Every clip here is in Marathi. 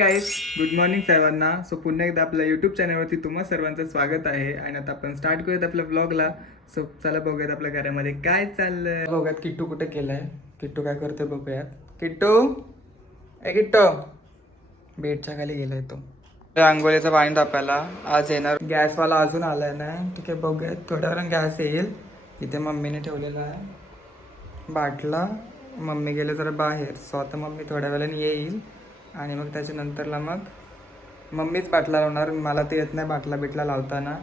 गाईज, गुड मॉर्निंग सर्वांना. सो पुन्हा एकदा आपल्या यूट्यूब चॅनलवरती तुम्हा सर्वांचं स्वागत आहे. आणि आता आपण स्टार्ट करूयात आपल्या ब्लॉगला. सो चला बघूयात आपल्या घरामध्ये काय चाललंय. बघूयात किट्टू कुठे केलंय. किट्टू काय करतोय बघूयात. किट्टू ए किट्टू, बेडच्या खाली गेलाय तो. आंघोळीचं पाणी तापायला आज येणार. गॅसवाला अजून आलाय नाही. ठीक आहे, बघूयात थोड्या वेळानं गॅस येईल. इथे मम्मीने ठेवलेला आहे बाटला. मम्मी गेले जरा बाहेर. सो आता मम्मी थोड्या वेळाने येईल आणि मग त्याच्यानंतरला मग मम्मीच बाटला लावणार. मला ते येत नाही बाटला बिटला लावताना.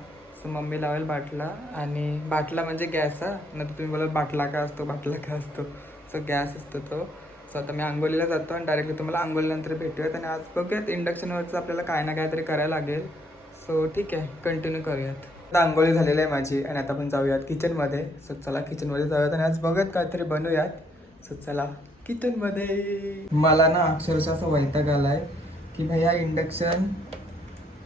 सो मम्मी लावेल बाटला. आणि बाटला म्हणजे गॅस हा, नंतर तुम्ही बोलाल बाटला का असतो, बाटला का असतो. सो गॅस असतो तो. सो आता मी आंघोलीला जातो आणि डायरेक्टली तुम्हाला आंघोलीनंतर भेटूयात. आणि आज बघूयात इंडक्शनवरचं आपल्याला काय ना काहीतरी करायला लागेल. सो ठीक आहे, कंटिन्यू करूयात. आता आंघोळी झालेली आहे माझी आणि आता आपण जाऊयात किचनमध्ये. सो चला किचनमध्ये जाऊयात आणि आज बघूयात काहीतरी बनवूयात. सो चला किचनमध्ये. मला ना अक्षरशः असं वैताग आलाय की भैया इंडक्शन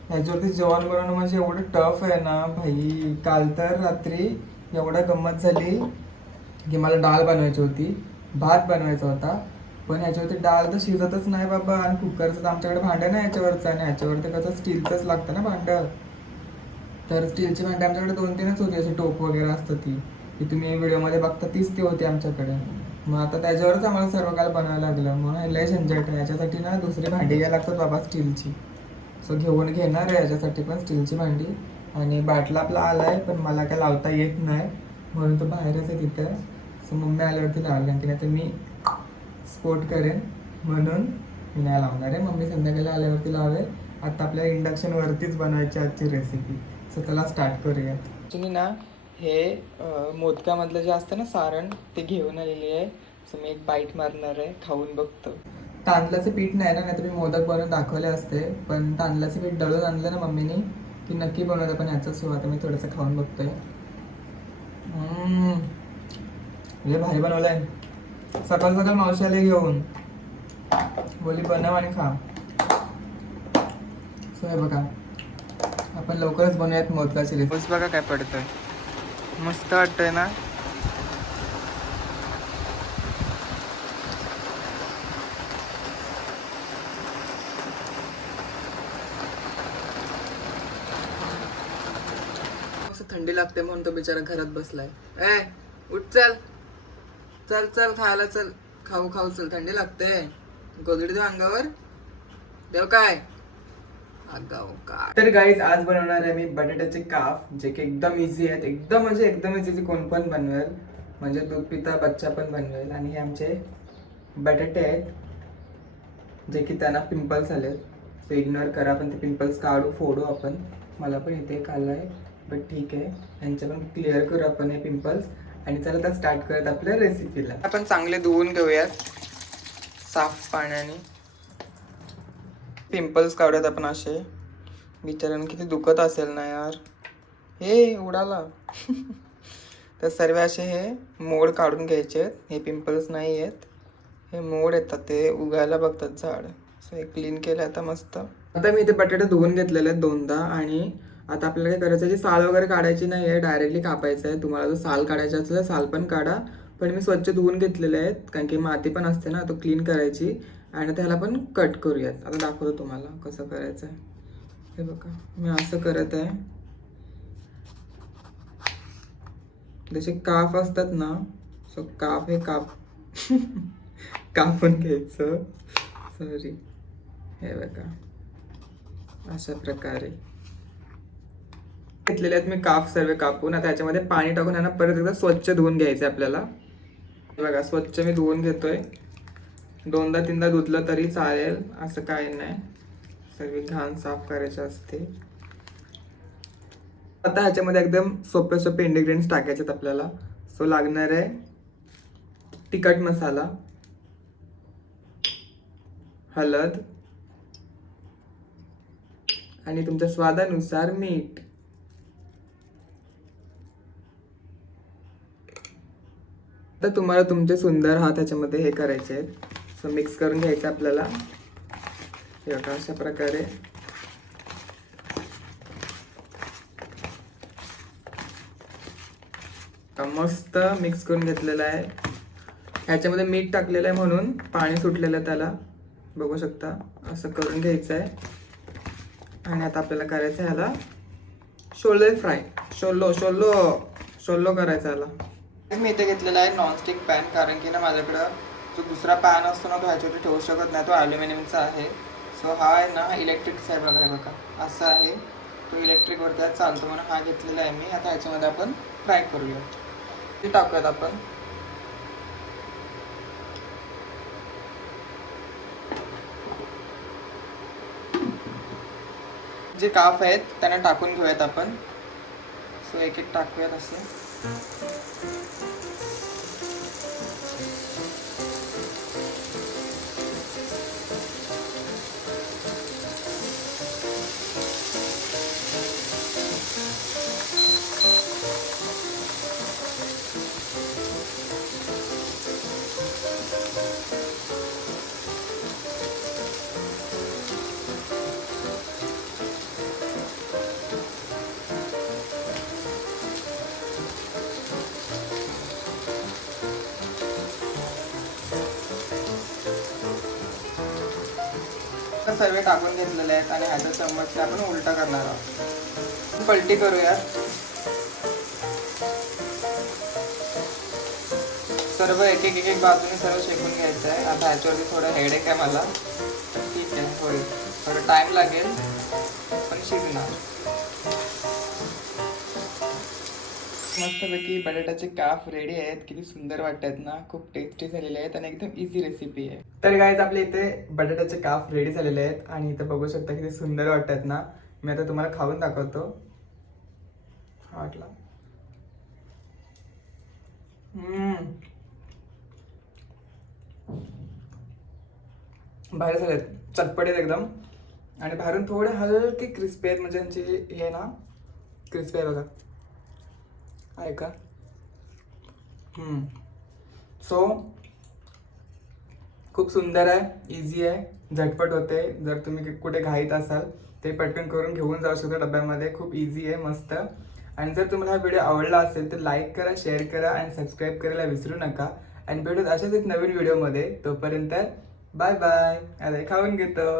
ह्याच्यावरती जेवण बनवणं म्हणजे एवढं टफ आहे ना भाई. काल तर रात्री एवढं गंमत झाली की मला डाळ बनवायची होती, भात बनवायचा होता, पण ह्याच्यावरती डाळ तर शिजतच नाही बाबा. आणि कुकरचं तर आमच्याकडे भांडं नाही ह्याच्यावरचं, आणि ह्याच्यावरती कसं स्टीलचंच लागतं ना भांडं. तर स्टीलची भांडी आमच्याकडे 2-3च होती, अशी टोप वगैरे असतं ती तुम्ही व्हिडिओमध्ये बघता तीच ती होती आमच्याकडे. मग आता त्याच्यावरच आम्हाला सर्व काल बनवायला लागलं. म्हणून लय झंझट आहे याच्यासाठी ना. दुसरी भांडी घ्यायला लागतात बाबा स्टीलची. सो घेणार आहे याच्यासाठी पण स्टीलची भांडी. आणि बाटला आपला आला आहे पण मला काय लावता येत नाही म्हणून तो बाहेरच आहे तिथं. सो मम्मी आल्यावरती लावलं, की नाही तर मी स्पोर्ट करेन म्हणून मी नाही लावणार आहे. मम्मी संध्याकाळी आल्यावरती लावेल. आता आपल्याला इंडक्शनवरतीच बनवायची आजची रेसिपी. सो त्याला स्टार्ट करूयात. तुम्ही ना हे मोदकामधलं जे असतं ना सारण ते घेऊन आलेली आहे. सो मी एक बाईट मारणार आहे, खाऊन बघतो. तांदळाचं पीठ नाही ना, नाही तर मी मोदक बनवून दाखवले असते. पण तांदळाचं पीठ दळून आणलं ना मम्मीने की नक्की बनवतं. पण ह्याचं सुरुवात मी थोडंसं खाऊन बघतोय. म्हणजे भारी बनवलंय. सकाळ सकाळ मावशी आले घेऊन, बोली बनव आणि खा. सो हे बघा, आपण लवकरच बनवूयात मोदकाची रेसिपी. बघा काय पडतंय, मस्त वाटतंय ना. थंडी लागते म्हणून तो बिचारा घरात बसलाय. ए उठ, चल चल चल खायला चल, खाऊ खाऊ चल, थंडी लागते. गोधडी देऊ अंगावर, देव काय अगाव काय. तर गाईज आज बनवणार आहे मी बटाट्याचे काप, जे की एकदम इझी आहेत. एकदम म्हणजे एकदम इझी, कोण पण बनवेल. म्हणजे दूध पिता बच्चा पण बनवेल. आणि हे आमचे बटाटे आहेत जे की त्यांना पिंपल्स आलेत. सो इग्नोर करा, पण ते पिंपल्स काढू फोडू आपण. मला पण इथे एक आलाय बट ठीक आहे. ह्यांच्या पण क्लिअर करू आपण हे पिंपल्स. आणि चला आता स्टार्ट करत आपल्या रेसिपीला. आपण चांगले धुवून घेऊयात साफ पाण्याने. पिंपल्स काढूयात आपण असे. बिचाऱ्यानं किती दुखत असेल ना यार. हे उडाला. तर सर्व असे हे मोड काढून घ्यायचे आहेत. हे पिंपल्स नाही आहेत, हे मोड येतात, ते उगायला बघतात झाड. सो हे क्लीन केलं आता मस्त. आता मी इथे बटाटे धुवून घेतलेले आहेत 2दा. आणि आता आपल्याला काय करायचं आहे, साल वगैरे काढायची नाही आहे, डायरेक्टली कापायचं आहे. तुम्हाला जर साल काढायचा असेल तर साल पण काढा, पण मी स्वच्छ धुवून घेतलेले आहेत कारण की माती पण असते ना, तो क्लीन करायची. आणि त्याला पण कट करूयात. आता दाखवतो तुम्हाला कसं करायचं आहे. हे बघा, मी असं करत आहे. जसे काप असतात ना, सो काप हे काप कापून घ्यायचं. सॉरी, हे बघा अशा प्रकारे घेतलेले आहेत मी काप सर्व कापून. आता ह्याच्यामध्ये पाणी टाकून ह्यांना परत एकदा स्वच्छ धुवून घ्यायचं आपल्याला. हे बघा, स्वच्छ मी धुवून घेतोय. 2दा-3दा धुतलं तरी चालेल, असं काही नाही. सर्व घाण साफ करायची असते. आता ह्याच्यामध्ये एकदम सोपे सोपे इंग्रेडियंट्स टाकायचे आहेत आपल्याला. सो लागणार आहे तिखट मसाला, हळद आणि तुमच्या स्वादानुसार मीठ. तर तुम्हाला तुमचे सुंदर हात ह्याच्यामध्ये हे करायचे आहेत. सो मिक्स करून घ्यायचं आपल्याला. हे बघा अशा प्रकारे. मस्त मिक्स करून घेतलेलं आहे. ह्याच्यामध्ये मीठ टाकलेलं आहे म्हणून पाणी सुटलेलं आहे त्याला. बघू शकता असं करून घ्यायचं आहे. आणि आता आपल्याला करायचं आहे ह्याला शोल्डर फ्राय. शोल्लो करायचा ह्याला. मी इथे घेतलेला आहे नॉनस्टिक पॅन, कारण की ना माझ्याकडं जो दुसरा पॅन असतो ना तो ह्याच्यावरती ठेवू शकत नाही, तो ॲल्युमिनियमचा आहे. सो हा आहे ना इलेक्ट्रिकचा आहे बघा, असा आहे तो इलेक्ट्रिकवरती चालतो म्हणून हा घेतलेला आहे मी. आता ह्याच्यामध्ये आपण फ्राय करूया. ते टाकूयात आपण. जे काफ आहेत त्यांना टाकून घेऊयात आपण. सो एक एक टाकूयात असे. सर्व टाकून घेतलेले आहेत आणि ह्याचा चम्मच आपण उलटा करणार आहोत. पलटी करूया. सर्व एक एक बाजूने सर्व शेकून घ्यायचं आहे. आता ह्याच्यावरती थोडं हेडेक आहे मला, ठीक आहे, होईल, थोडं टाइम लागेल पण शिजणार. मस्तपैकी बटाट्याचे काफ रेडी आहेत. किती सुंदर वाटतात ना, खूप टेस्टी झालेले आहेत आणि एकदम इझी रेसिपी आहे. तर गाईज आपले इथे बटाट्याचे काफ रेडी झालेले आहेत आणि इथे बघू शकता किती सुंदर वाटतात ना. मी आता तुम्हाला खाऊन दाखवतो. वाटला बाहेर झालेत, चटपटीत एकदम, आणि बाहेरून थोडे हलके क्रिस्पी आहेत. म्हणजे त्यांची हे ना क्रिस्पी आहे बघा, आहे का. सो खूप सुंदर आहे, इझी आहे, झटपट होते. जर तुम्ही कुठे घाईत असाल ते पटकन करून घेऊन जाऊ शकता डब्यामध्ये. खूप इझी आहे, मस्त. आणि जर तुम्हाला हा व्हिडिओ आवडला असेल तर लाईक करा, शेअर करा आणि सबस्क्राईब करायला विसरू नका. आणि भेटूत अशाच एक नवीन व्हिडिओमध्ये. तोपर्यंत बाय बाय. आता खाऊन घेतो.